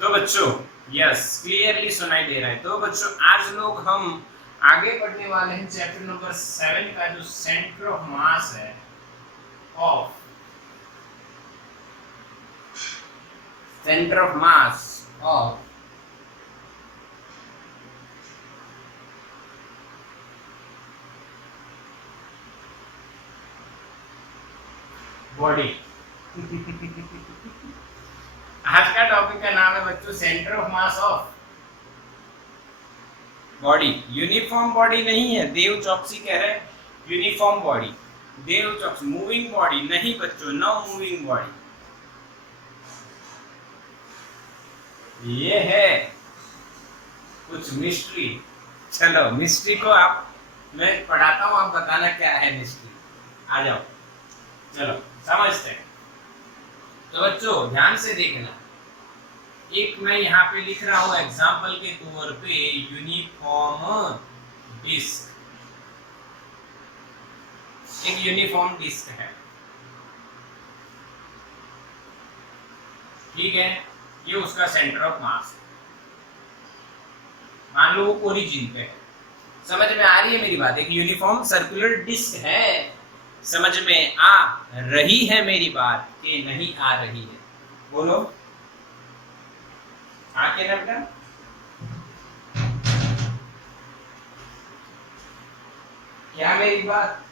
तो बच्चों yes clearly सुनाई दे रहा है। तो बच्चों आज लोग हम आगे बढ़ने वाले हैं चैप्टर नंबर 7 का जो सेंटर ऑफ मास है of centre of mass of body. आज का टॉपिक का नाम है बच्चों centre of mass of body. Uniform body नहीं है, देव चौकसी कह रहे हैं यूनिफॉर्म बॉडी। देव चौकसी मूविंग बॉडी नहीं बच्चों, नो मूविंग बॉडी। ये है कुछ मिस्ट्री। चलो मिस्ट्री को आप मैं पढ़ाता हूँ, आप बताना क्या है मिस्ट्री। आ जाओ चलो समझते हैं। तो बच्चों ध्यान से देखना, एक मैं यहाँ पे लिख रहा हूं एग्जाम्पल के तौर पे यूनिफॉर्म डिस्क। एक यूनिफॉर्म डिस्क है, ठीक है, ये उसका सेंटर ऑफ मास है। मान लो वो ओरिजिन पे है। समझ में आ रही है मेरी बात? एक यूनिफॉर्म सर्कुलर डिस्क है। समझ में आ रही है मेरी बात कि नहीं आ रही है? बोलो आके ना बेटा। क्या मेरी बात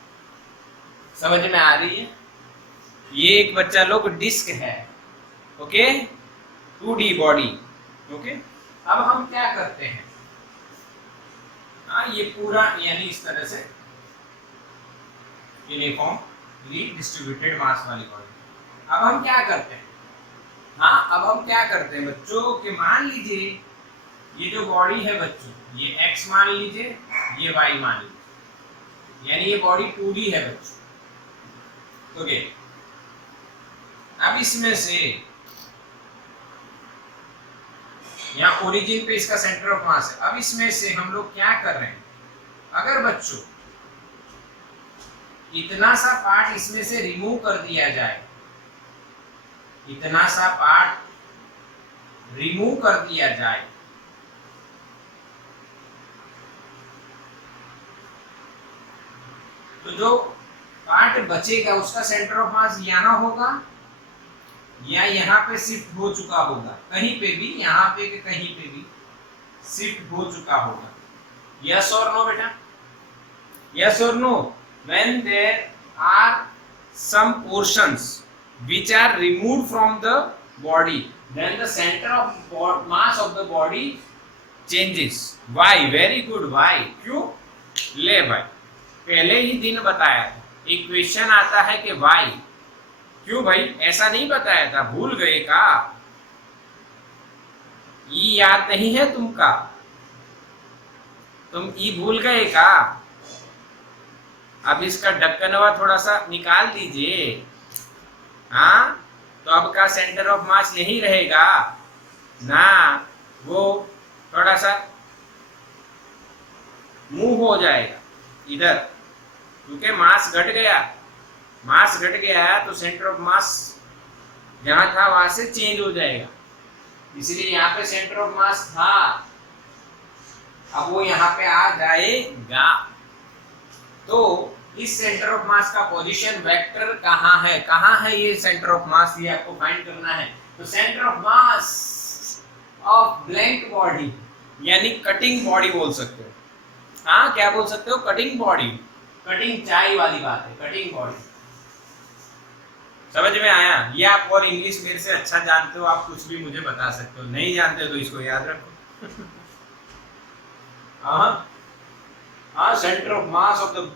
समझ में आ रही है? ये एक बच्चा लोग डिस्क है, ओके, 2D बॉडी, ओके। अब हम क्या करते हैं, हाँ ये पूरा यानी इस तरह से यूनिफॉर्मली डिस्ट्रीब्यूटेड मास वाली बॉडी। अब हम क्या करते हैं, हाँ अब हम क्या करते हैं बच्चों कि मान लीजिए ये जो बॉडी है बच्चों, ये x मान लीजिए, ये y मान लीजिए, यानी ये बॉडी 2D है बच्चों, ओके। अब इसमें से यहाँ ओरिजिन पे इसका सेंटर ऑफ मास है। अब इसमें से हम लोग क्या कर रहे हैं, अगर बच्चों इतना सा पार्ट इसमें से रिमूव कर दिया जाए, इतना सा पार्ट रिमूव कर दिया जाए, तो जो पार्ट बचेगा उसका सेंटर ऑफ मास यहाँ होगा या यहाँ पे शिफ्ट हो चुका होगा, कहीं पे भी, यहाँ पे कि कहीं पे भी शिफ्ट हो चुका होगा। यस और नो बेटा, यस और no? When there are some portions which are removed from the body, then the center of mass of the body changes. Why? Very good. Why? क्यों? ले भाई, पहले ही दिन बताया था, एक क्वेश्चन आता है कि why, क्यों भाई? ऐसा नहीं बताया था, भूल गए का? ई याद नहीं है तुमका? तुम ई भूल गए का? अब इसका ढक्कनवा थोड़ा सा निकाल दीजिए, हाँ, तो अब का सेंटर ऑफ मास यही रहेगा ना, वो थोड़ा सा मूव हो जाएगा इधर, क्योंकि मास घट गया। मास घट गया तो सेंटर ऑफ मास जहां था वहां से चेंज हो जाएगा, इसलिए यहाँ पे सेंटर ऑफ मास था, अब वो यहाँ पे आ जाएगा। तो इस सेंटर ऑफ मास का पोजीशन वेक्टर कहाँ है, कहाँ है ये सेंटर ऑफ मास, ये आपको फाइंड करना है। तो centre of mass of blank body यानी कटिंग बॉडी बोल सकते हो, हाँ क्या बोल सकते हो? कटिंग बॉडी, कटिंग चाय वाली बात है, कटिंग बॉडी। समझ में आया? ये आप और इंग्लिश मेरे से अच्छा जानते हो, आप कुछ भी मुझे बता सकते हो, नहीं जानते हो तो इसको याद रखो। हाँ, centre of mass of the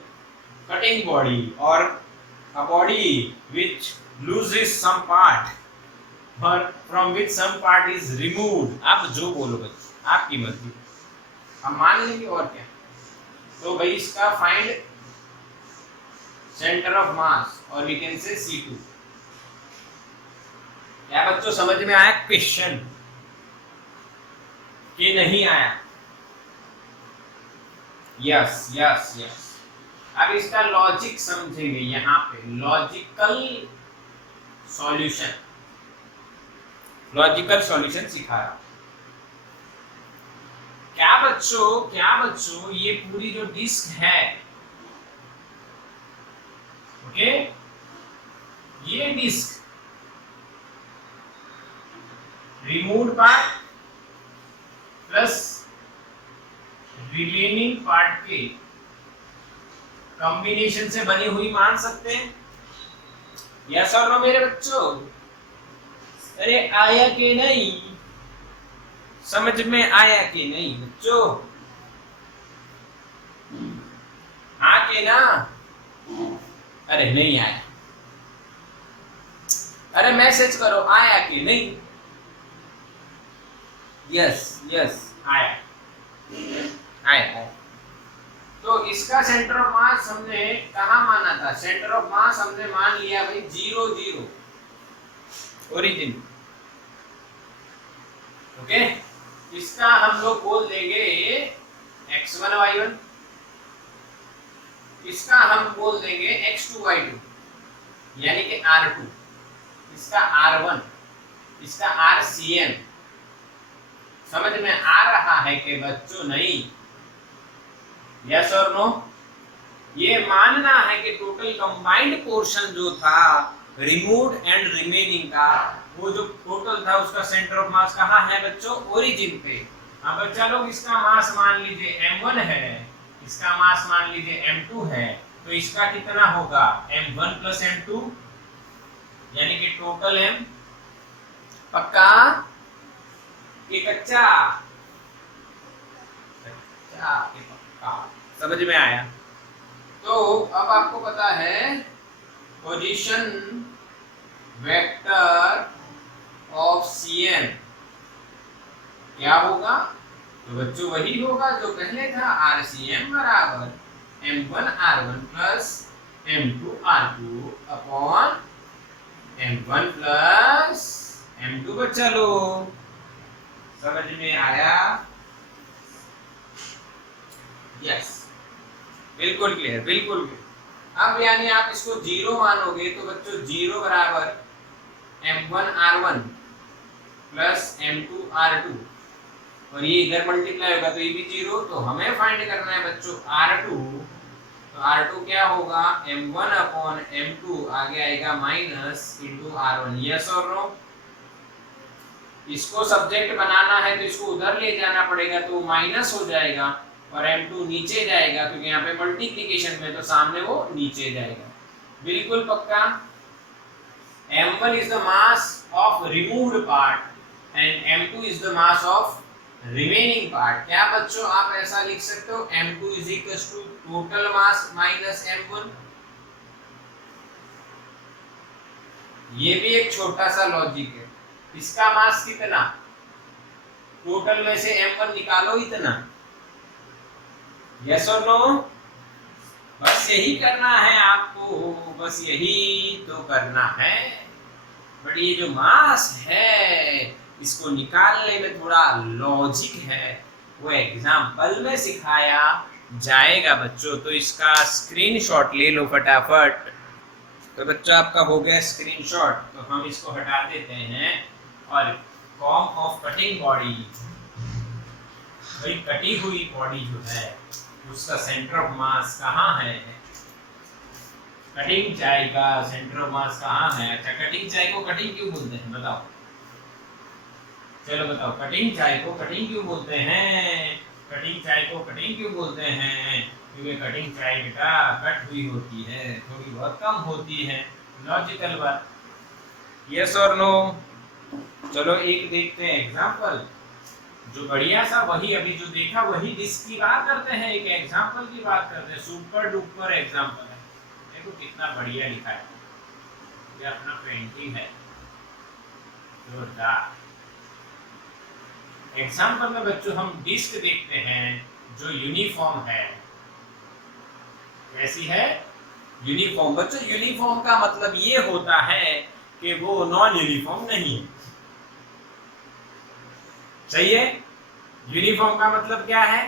cutting body or a body which loses some part or from which some part is removed। आप जो बोलो बच्चे, आपकी मर्जी, हम मान लेंगे और क्या। तो भाई इसका फाइंड सेंटर ऑफ मास और वी कैन से C2। क्या बच्चों समझ में आया क्वेश्चन कि नहीं आया? Yes yes yes. अब इसका लॉजिक समझेंगे, यहाँ पे लॉजिकल सॉल्यूशन। लॉजिकल सॉल्यूशन सिखाया। क्या बच्चों ये पूरी जो डिस्क है, ओके, ये disk removed part plus remaining part के कॉम्बिनेशन से बनी हुई मान सकते हैं? यस और नो मेरे बच्चों? अरे आया कि नहीं? समझ में आया कि नहीं बच्चों? हाँ कि ना? अरे नहीं आया? अरे मैसेज करो आया कि नहीं? यस यस आया, आया। तो इसका सेंटर ऑफ मास हमने कहा माना था? सेंटर ऑफ मास हमने मान लिया भाई 0 0 ओरिजिन, ओके। इसका हम लोग बोल देंगे x1 y1, इसका हम बोल देंगे x2 y2 यानी कि r2, इसका r1, इसका rcn। समझ में आ रहा है कि बच्चों? नहीं? यस और नो? ये मानना है कि टोटल कंबाइंड पोर्शन जो था रिमूव्ड एंड रिमेनिंग का, वो जो टोटल था उसका सेंटर ऑफ मास कहाँ है बच्चों? ओरिजिन पे। अब बच्चा लोग इसका मास मान लीजिए m1 है, इसका मास मान लीजिए m2 है, तो इसका कितना होगा? m1 प्लस m2 यानी कि टोटल m। पक्का कि कच्चा? कच्चा कि पक्का? समझ में आया? तो अब आपको पता है पोजीशन वेक्टर ऑफ Cn क्या होगा? तो बच्चों वही होगा जो पहले था, RCm बराबर m1 r1 plus m2 r2 upon m1 plus m2। बच्चा लोग समझ में आया? यस, बिल्कुल क्लियर, बिल्कुल क्लियर। अब यानी आप इसको 0 मानोगे तो बच्चों 0 बराबर m1 r1 plus m2 r2, और ये इधर मल्टीप्लाई होगा तो ये भी 0। तो हमें फाइंड करना है बच्चों r2। तो r2 क्या होगा? m1 अपॉन m2 आगे आएगा माइनस इंटू r1। यस और नो? इसको सब्जेक्ट बनाना है तो इसको उधर ले जाना पड़ेगा, तो माइनस हो जाएगा और m2 नीचे जाएगा क्योंकि यहाँ पे मल्टीप्लिकेशन में, तो सामने वो नीचे जाएगा। बिल्कुल पक्का? m1 is the mass of removed part and m2 is the mass of remaining part। क्या बच्चों आप ऐसा लिख सकते हो? m2 is equals to total mass minus m1। ये भी एक छोटा सा लॉजिक है। इसका मास कितना? टोटल में से m1 निकालो इतना। यस और नो? बस यही करना है आपको, बस यही तो करना है। बट ये जो मास है इसको निकालने में थोड़ा लॉजिक है, वो एग्जाम्पल में सिखाया जाएगा बच्चों। तो इसका स्क्रीनशॉट ले लो फटाफट। तो बच्चों आपका हो गया स्क्रीनशॉट, तो हम इसको हटा देते हैं। और फॉर्म ऑफ कटिंग बॉडी, भाई कटी हुई बॉडी जो है उसका सेंटर ऑफ मास कहाँ है? कटिंग चाय का सेंटर ऑफ मास कहाँ है? अच्छा, कटिंग चाय को कटिंग क्यों बोलते हैं बताओ? चलो बताओ, कटिंग चाय को कटिंग क्यों बोलते हैं? कटिंग चाय को कटिंग क्यों बोलते हैं? क्योंकि कटिंग चाय बेटा कट हुई होती है, थोड़ी बहुत कम होती है। लॉजिकल बात। यस और नो? चलो एक देखते हैं एग्जांपल, जो बढ़िया सा वही अभी जो देखा वही डिस्क की बात करते हैं, एक एग्जांपल की बात करते हैं। सुपर डुपर एग्जांपल है। देखो कितना बढ़िया लिखा है, ये अपना पेंटिंग है, जोरदार। एग्जांपल में बच्चों हम डिस्क देखते हैं जो यूनिफॉर्म है। कैसी है? यूनिफॉर्म। बच्चों यूनिफॉर्म का मतलब ये होता है कि वो नॉन यूनिफॉर्म नहीं है। सही है? यूनिफॉर्म का मतलब क्या है?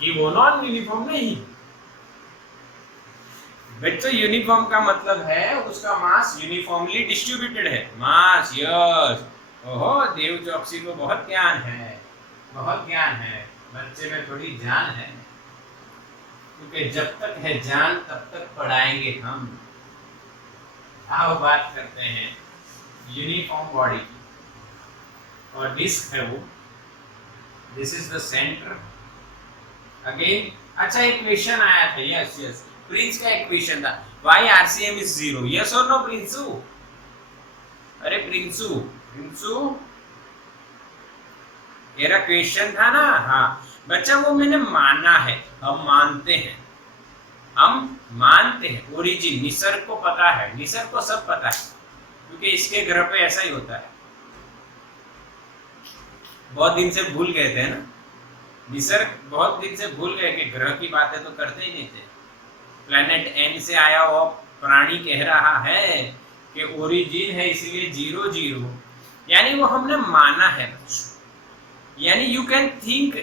कि वो नॉन यूनिफॉर्म नहीं। बच्चों यूनिफॉर्म का मतलब है उसका मास यूनिफॉर्मली डिस्ट्रीब्यूटेड है। मास, यस। ओहो, देव चौकसी को बहुत ज्ञान है, बहुत ज्ञान है। बच्चे में थोड़ी जान है, क्योंकि जब तक है जान तब तक पढ़ाएंगे हम। आओ बात करते हैं यूनिफॉर्म बॉडी की। और डिस्क है वो, this is the centre. Again, अच्छा एक क्वेश्चन आया था, यस यस, प्रिंस का एक क्वेश्चन था, व्हाई आरसीएम इज 0, यस और नो प्रिंसू? अरे प्रिंसू, प्रिंसू मेरा क्वेश्चन था ना। हाँ बच्चा, वो मैंने माना है, हम मानते हैं, हम मानते हैं ओरिजिन। निसर्ग को पता है, निसर्ग को सब पता है, क्योंकि इसके ग्रह पे ऐसा ही होता है। बहुत दिन से भूल गए थे ना, निसर्ग बहुत दिन से भूल गए कि ग्रह की बातें तो करते ही नहीं थे। प्लेनेट एन से आया हुआ प्राणी कह रहा है कि ओरिजिन है इसलिए 0 0, यानी वो हमने माना है। यानी यू कैन थिंक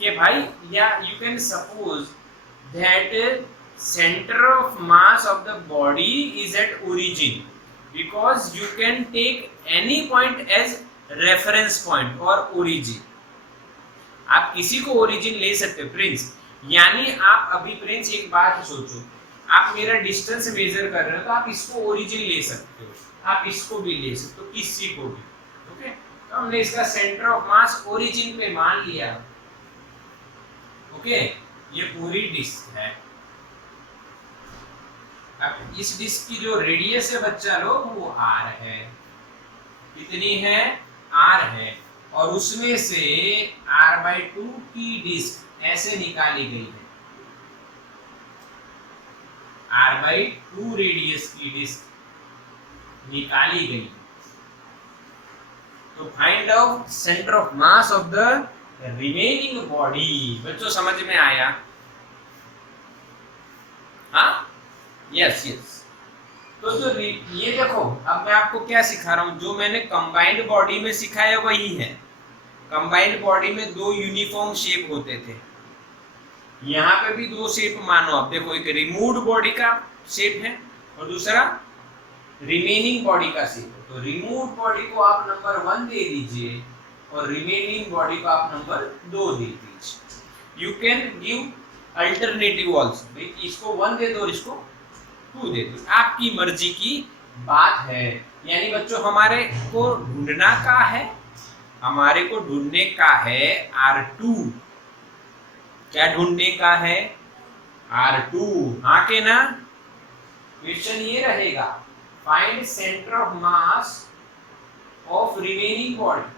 कि भाई, या you can suppose that center of mass of the body is at origin, because you can take any point as reference point or origin। आप किसी को ओरिजिन ले सकते हो प्रिंस। यानी आप अभी प्रिंस एक बात सोचो, आप मेरा डिस्टेंस मेजर कर रहे हो तो आप इसको ओरिजिन ले सकते हो, आप इसको भी ले सकते हो, किसी को भी। ओके, तो हमने इसका सेंटर ऑफ मास ओरिजिन पे मान लिया। ओके, ये पूरी डिस्क है। अब इस डिस्क की जो रेडियस है बच्चा लोग, वो आर है। कितनी है? आर है। और उसमें से r/2 की डिस्क ऐसे निकाली गई है, r/2 रेडियस की डिस्क निकाली गई। तो find out centre of mass of the remaining body. बच्चों समझ में आया? हाँ, यस यस। तो जो ये देखो, अब मैं आपको क्या सिखा रहा हूं, जो मैंने कंबाइंड बॉडी में सिखाया वही है। कंबाइंड बॉडी में 2 यूनिफॉर्म शेप होते थे, यहाँ पे भी 2 शेप मानो आप। देखो, एक रिमूव्ड बॉडी का शेप है और दूसरा रिमेनिंग बॉडी का शेप है। तो रिमूव्ड बॉडी को आप नंबर 1 दे दीजिए और रिमेनिंग बॉडी को आप नंबर 2 दे दीजिए। You can give alternative also, भाई इसको 1 दे दो और इसको 2 दे दो, आपकी मर्जी की बात है। यानी बच्चों, हमारे को ढूंढना का है, हमारे को ढूंढने का है R2। क्या ढूंढने का है? R2। हाँ के ना? क्वेश्चन ये रहेगा, find centre of mass of remaining body.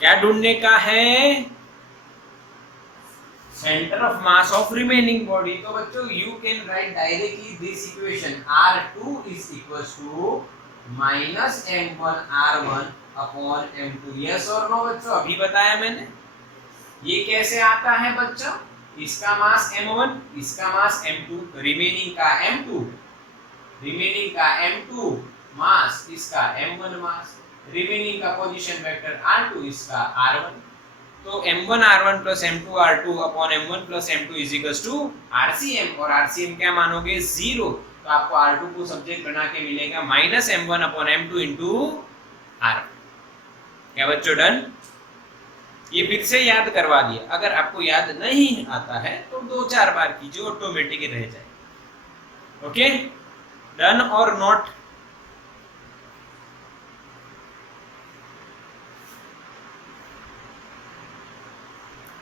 क्या ढूंढने का है? Centre of mass of remaining body. तो बच्चों, you can write directly this equation, R2 is equals to minus m1 R1 upon m2। Yes और नो बच्चों? अभी बताया मैंने। ये कैसे आता है बच्चों? इसका मास m1, इसका मास m2, रिमेनिंग का m2, रिमेनिंग का m2 मास, इसका m1 मास, रिमेनिंग का पोजीशन वेक्टर R2, इसका R1। तो m1 R1 plus m2 R2 upon m1 plus m2 is equals to RCM। और RCM क्या मानोगे? 0। तो आपको R2 को सब्जेक्ट बना के मिलेगा minus m1 upon m2 into R1। क्या बच्चों, डन? ये फिर से याद करवा दिया। अगर आपको याद नहीं आता है तो 2-4 बार कीजिए, ऑटोमेटिक रह जाए। ओके, डन और not?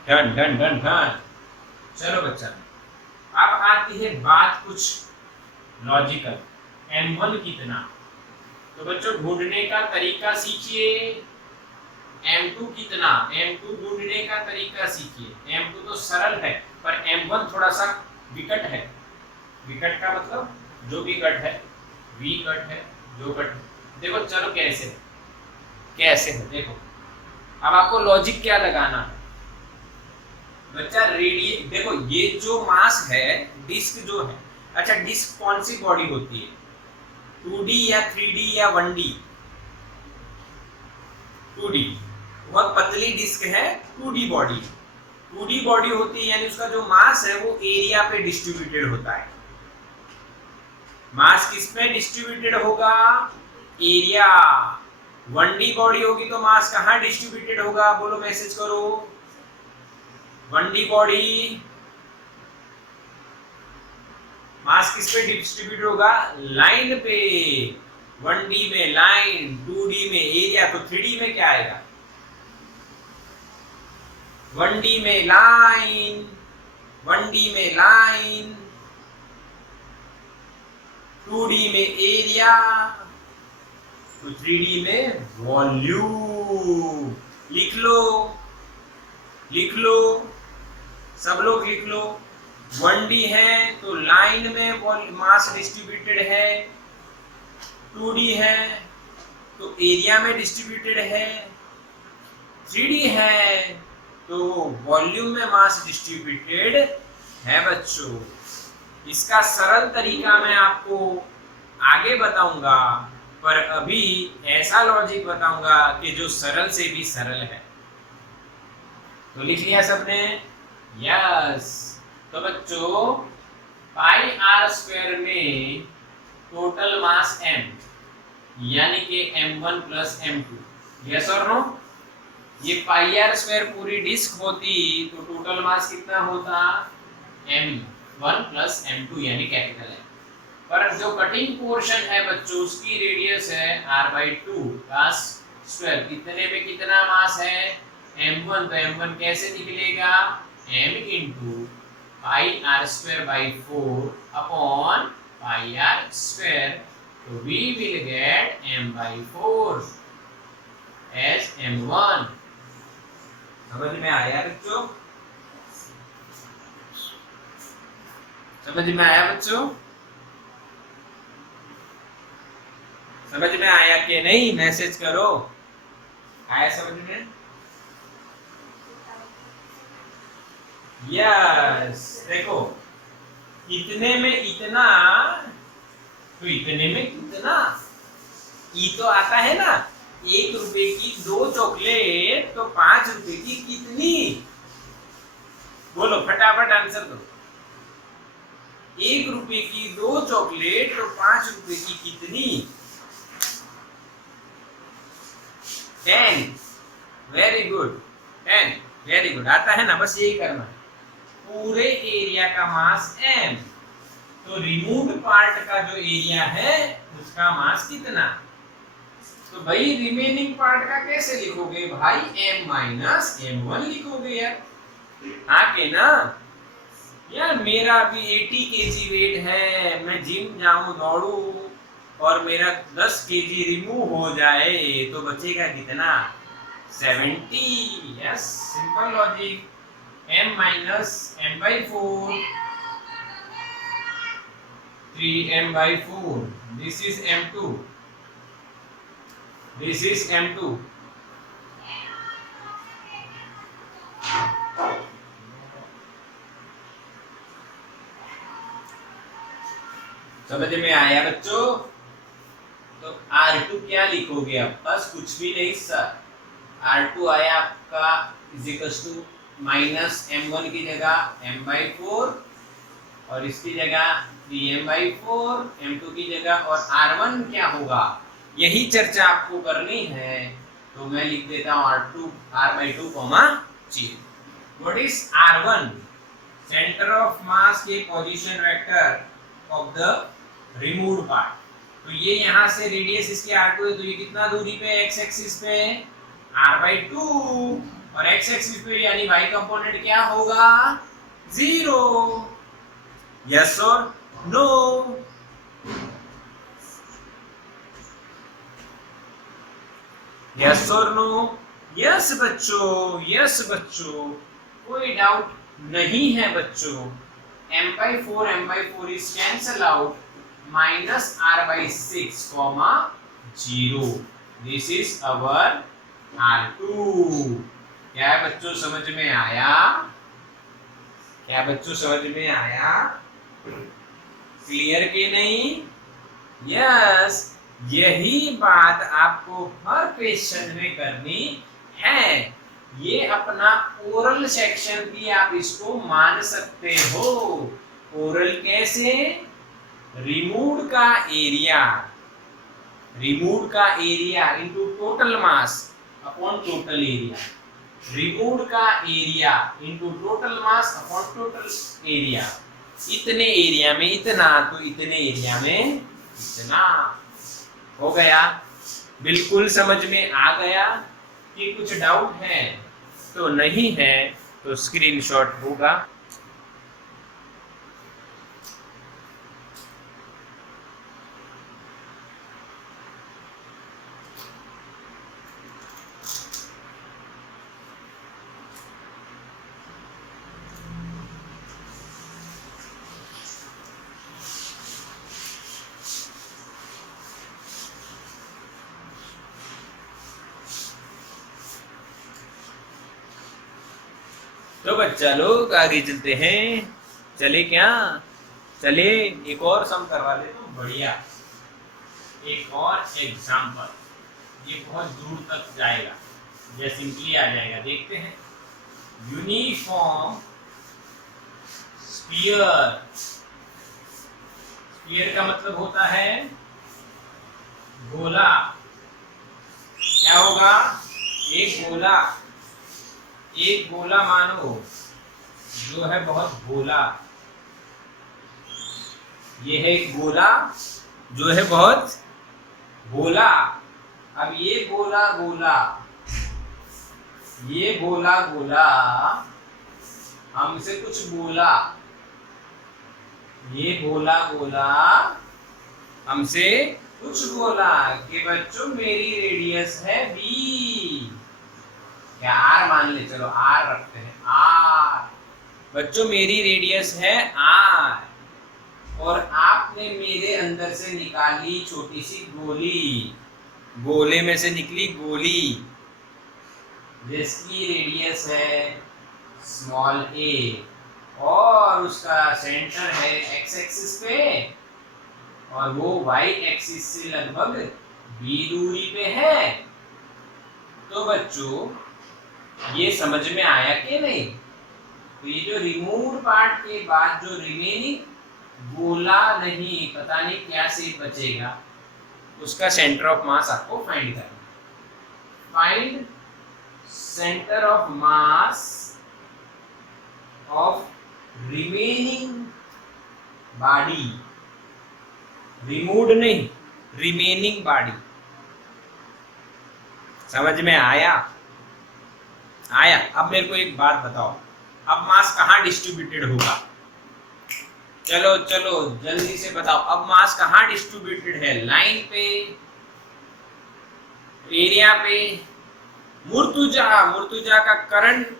Done done done done. चलो बच्चा, अब आती है बात कुछ लॉजिकल। m1 कितना? तो बच्चों, ढूंढने का तरीका सीखिए। m2 कितना? m2 ढूंढने का तरीका सीखिए। m2 तो सरल है, पर m1 थोड़ा सा विकट है। विकट का मतलब जो विकट है, विकट है, जो कट है। देखो, चलो कैसे है, कैसे है देखो। अब आपको लॉजिक क्या लगाना है बच्चा? रेडियस देखो, ये जो मास है, डिस्क जो है, अच्छा डिस्क कौन सी बॉडी होती है? 2D या 3D या 1D? 2D। बहुत पतली डिस्क है, 2D बॉडी। 2D बॉडी होती है यानी उसका जो मास है वो एरिया पे डिस्ट्रीब्यूटेड होता है। मास किस पे डिस्ट्रीब्यूटेड होगा? एरिया। 1D बॉडी होगी तो मास कहाँ डिस्ट्रीब्यूटेड होगा? बोलो, मैसेज करो। 1D बॉडी मास किस पे डिस्ट्रीब्यूट होगा? लाइन पे। 1D में लाइन, 2D में एरिया, तो 3D में क्या आएगा? 1D में लाइन, 1D में लाइन, 2D में एरिया, तो 3D में वॉल्यूम। लिख लो, लिख लो, सब लोग लिख लो। 1D है तो लाइन में मास डिस्ट्रीब्यूटेड है, 2D है तो एरिया में डिस्ट्रीब्यूटेड है, 3D है तो वॉल्यूम में मास डिस्ट्रीब्यूटेड है बच्चों। इसका सरल तरीका मैं आपको आगे बताऊंगा, पर अभी ऐसा लॉजिक बताऊंगा कि जो सरल से भी सरल है। तो लिख लिया सबने? यस। तो बच्चों पाई आर स्क्वायर में टोटल मास m यानी कि m1 प्लस m2, यस और नो? ये पाई आर स्क्वायर पूरी डिस्क होती तो टोटल मास कितना होता? m1 प्लस m2 यानी कैपिटल M। पर जो कटिंग पोर्शन है बच्चों उसकी रेडियस है r/2 का स्क्वायर। कितने में कितना मास है? m1। तो m1 कैसे निकलेगा? m into pi r square by 4 upon pi r square. तो we will get m/4 as m1। समझ में आया बच्चों? समझ में आया बच्चों? समझ में आया कि नहीं? मैसेज करो। आया समझ में? यस। देखो, इतने में इतना तो इतने में कितना? ई तो आता है ना। 1 रुपए की 2 चॉकलेट तो 5 रुपए की कितनी? बोलो फटाफट आंसर दो। 1 रुपए की 2 चॉकलेट तो 5 रुपए की कितनी? 10। Very good, 10। वेरी गुड, आता है ना? बस यही करना है। पूरे एरिया का मास m, तो रिमूव्ड पार्ट का जो एरिया है उसका मास कितना? तो भाई रिमेनिंग पार्ट का कैसे लिखोगे भाई? m माइनस m1 लिखोगे यार। हाँ के ना? यार मेरा अभी 80 kg वेट है, मैं जिम जाऊं दौड़ू और मेरा 10 kg रिमूव हो जाए तो बचेगा कितना? 70। Yes, simple logic. m minus m/4, 3m/4। This is m2, this is m2। समझ में आया बच्चों? तो R2 क्या लिखोगे आप? बस कुछ भी नहीं सर। R2 आया आपका is equals to minus m1 की जगह m/4 और इसकी जगह 3m/4, m2 की जगह, और R1 क्या होगा यही चर्चा आपको करनी है। तो मैं लिख देता हूँ r/2 0। What is R1? Centre of mass के position vector of the removed part. तो ये यहाँ से रेडियस इसकी R2 है, तो ये कितना दूरी पे? x एक्सिस पे r/2, और x एक्सिस पे यानी y कंपोनेंट क्या होगा? 0। यस और नो? यस और नो? यस बच्चों, यस बच्चों, कोई डाउट नहीं है बच्चों। m/4 is cancel out, minus r/6, 0। This is our R2। क्या है बच्चों, समझ में आया? क्या बच्चों समझ में आया? क्लियर के नहीं? यस, यही बात आपको हर क्वेश्चन में करनी है। ये अपना ओरल सेक्शन भी आप इसको मान सकते हो। ओरल कैसे? रिमूव्ड का एरिया, रिमूव्ड का area into total mass upon total area, removed का area into total mass upon total area. इतने एरिया में इतना तो इतने एरिया में इतना। हो गया? बिल्कुल समझ में आ गया कि कुछ डाउट है? तो नहीं है तो स्क्रीनशॉट होगा। तो बच्चा लोग आगे चलते हैं। चले क्या? चले एक और सम करवा ले तो बढ़िया। एक और एग्जाम्पल, ये बहुत दूर तक जाएगा, ये सिंपली आ जाएगा। देखते हैं। यूनिफॉर्म स्फीयर, स्फीयर का मतलब होता है गोला। क्या होगा? एक गोला, एक गोला मानो जो है बहुत गोला। ये है एक गोला जो है बहुत गोला। अब ये गोला गोला, ये गोला गोला हमसे कुछ बोला, ये गोला गोला हमसे कुछ बोला कि बच्चों मेरी रेडियस है बी। क्या आर मान ले, चलो आर रखते हैं। आर बच्चों मेरी रेडियस है आर, और आपने मेरे अंदर से निकाली छोटी सी गोली, गोले में से निकली गोली जिसकी रेडियस है स्मॉल ए, और उसका सेंटर है एक्स एक्सिस पे, और वो वाई एक्सिस से लगभग बी दूरी पे है। तो बच्चों ये समझ में आया कि नहीं? तो ये जो रिमूव पार्ट के बाद जो रिमेनिंग गोला नहीं, पता नहीं क्या से बचेगा, उसका सेंटर ऑफ मास आपको फाइंड करना। Find centre of mass of remaining body, removed नहीं, रिमेनिंग बॉडी। समझ में आया? आया? अब मेरे को एक बात बताओ, अब मास कहाँ डिस्ट्रीब्यूटेड होगा? चलो चलो जल्दी से बताओ, अब मास कहाँ डिस्ट्रीब्यूटेड है? लाइन पे, एरिया पे? मुर्तुजा, मुर्तुजा का करंट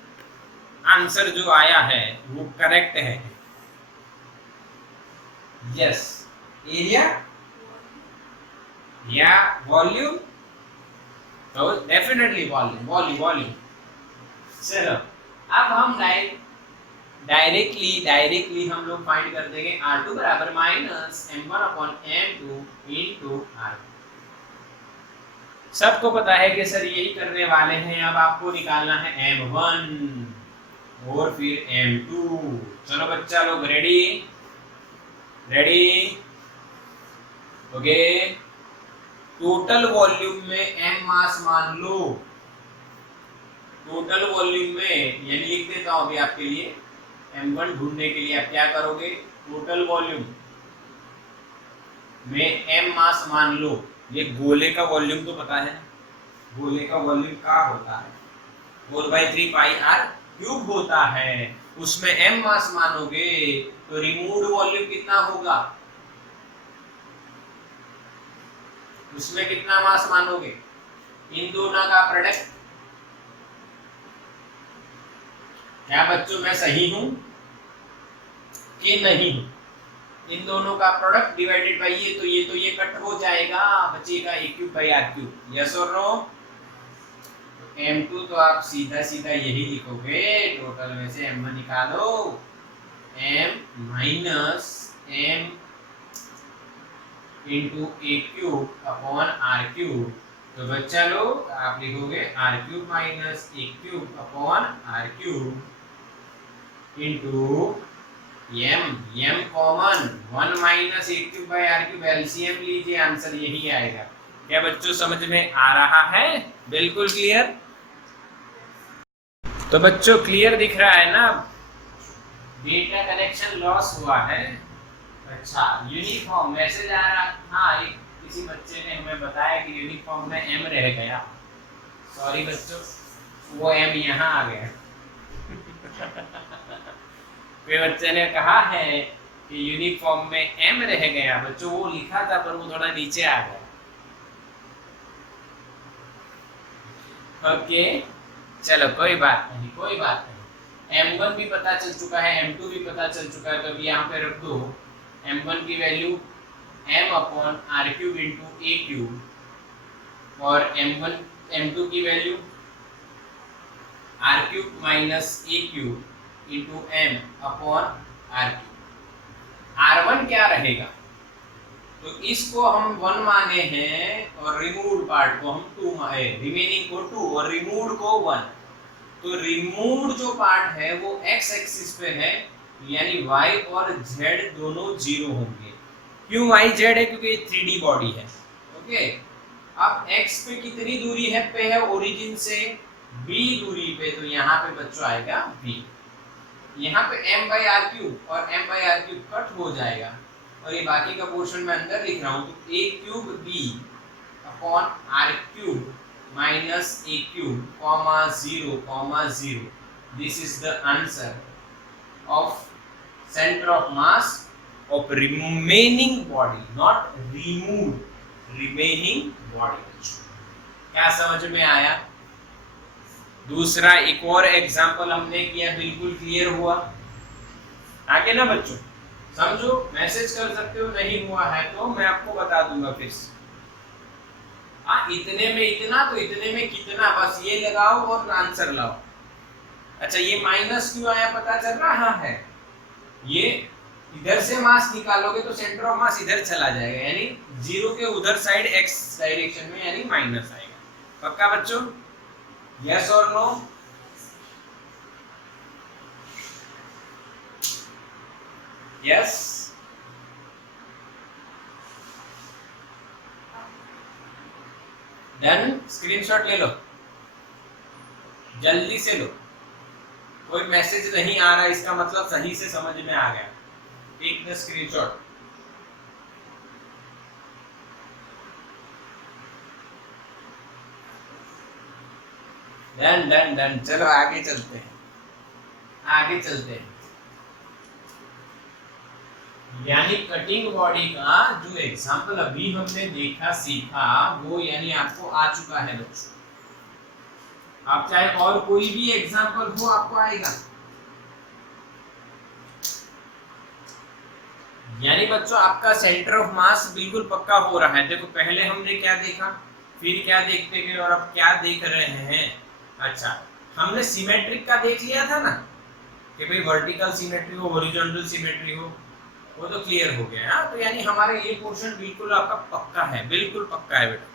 आंसर जो आया है वो करेक्ट है। यस, एरिया या वॉल्यूम? तो डेफिनेटली वॉल्यूम, वॉल्यूम वॉल्यूम। चलो अब हम डायरेक्टली हम लोग फाइंड कर देंगे R2 बराबर minus M1 upon M2 into R। सबको पता है कि सर यही करने वाले हैं। अब आपको निकालना है M1 और फिर M2। चलो बच्चा लोग ready? Ready? Okay. Total volume में M मास मान लो। टोटल वॉल्यूम में यानी लिख देता हूं अभी आपके लिए। M1 ढूंढने के लिए आप क्या करोगे? टोटल वॉल्यूम में M मास मान लो। ये गोले का वॉल्यूम तो पता है, गोले का वॉल्यूम क्या होता है? 4/3 पाई आर क्यूब होता है। उसमें M मास मानोगे तो रिमूव्ड वॉल्यूम कितना होगा? उसमें कितना मास मानोगे? इन दोनों का प्रोडक्ट। क्या बच्चों मैं सही हूं कि नहीं? इन दोनों का प्रोडक्ट डिवाइडेड बाय ये, तो ये कट हो जाएगा, बचेगा a cube by r cube. Yes और नो? M2 तो आप सीधा सीधा यही लिखोगे, टोटल में से M1 निकालो, M minus M into a cube upon r cube तो बच्चा लोग आप लिखोगे r cube minus a cube upon r cube into m common 1 minus a cube by r cube, LCM लीजिए, आंसर यही आएगा। क्या बच्चों समझ में आ रहा है? बिल्कुल क्लियर। तो बच्चों क्लियर दिख रहा है ना? डेटा कनेक्शन लॉस हुआ है। अच्छा, यूनिफॉर्म मैसेज आ रहा था, किसी बच्चे ने हमें बताया कि यूनिफॉर्म में एम रह गया। सॉरी बच्चों, वो एम यहाँ आ गया। कोई बच्चे ने कहा है कि यूनिफॉर्म में एम रह गया। बच्चों वो लिखा था पर वो थोड़ा नीचे आ गया। ओके चलो कोई बात नहीं, कोई बात नहीं। m1 भी पता चल चुका है, m2 भी पता चल चुका है, तो अभी यहाँ पे रख दो m1 की value m upon r cube into a cube और m2 की value r cube minus a cube into m upon r cube. r1 क्या रहेगा? तो इसको हम 1 माने हैं और रिमूव्ड पार्ट को हम 2 माने, रिमेनिंग को 2 और रिमूव्ड को 1। तो रिमूव्ड जो पार्ट है वो x एक्सिस पे है, यानी y और z दोनों 0 होंगे। क्यों y z है? क्योंकि ये 3D बॉडी है। ओके, अब x पे कितनी दूरी है? पे है ओरिजिन से b दूरी पे, तो यहाँ पे बच्चों आएगा b। यहाँ पे m बाई आर क्यूब और m by r cube cut हो जाएगा और ये बाकी का पोर्शन मैं अंदर लिख रहा हूँ। तो a cube b upon r cube minus a cube comma 0 comma 0। This is the answer of centre of mass of remaining body, not removed, remaining body. क्या समझ में आया? दूसरा एक और एग्जांपल हमने किया, बिल्कुल क्लियर हुआ आगे ना बच्चों? समझो, मैसेज कर सकते हो, नहीं हुआ है तो मैं आपको बता दूंगा फिर से। इतने में इतना तो इतने में कितना, बस ये लगाओ और आंसर लाओ। अच्छा, ये माइनस क्यों आया पता चल रहा है? ये इधर से मास निकालोगे तो सेंटर ऑफ मास इधर चला जाएगा, यानी 0 के उधर साइड x डायरेक्शन में, यानी माइनस आएगा। पक्का बच्चों? यस और नो? यस। डन? स्क्रीनशॉट ले लो, जल्दी से लो। कोई मैसेज नहीं आ रहा, इसका मतलब सही से समझ में आ गया। Take the screenshot. Done done done. चलो आगे चलते हैं, आगे चलते हैं। यानी कटिंग बॉडी का जो एग्जांपल अभी हमने देखा सीखा, वो यानी आपको आ चुका है बच्चों। आप चाहे और कोई भी एग्जांपल हो आपको आएगा। यानी बच्चों आपका सेंटर ऑफ मास बिल्कुल पक्का हो रहा है। देखो पहले हमने क्या देखा, फिर क्या देखते गए और अब क्या देख रहे हैं। अच्छा, हमने सिमेट्रिक का देख लिया था ना कि भाई वर्टिकल सिमेट्री हो, हॉरिजॉन्टल सिमेट्री हो, वो तो क्लियर हो गया। तो यानी हमारा ये पोर्शन बिल्कुल आपका पक्का है, बिल्कुल पक्का है बेटा।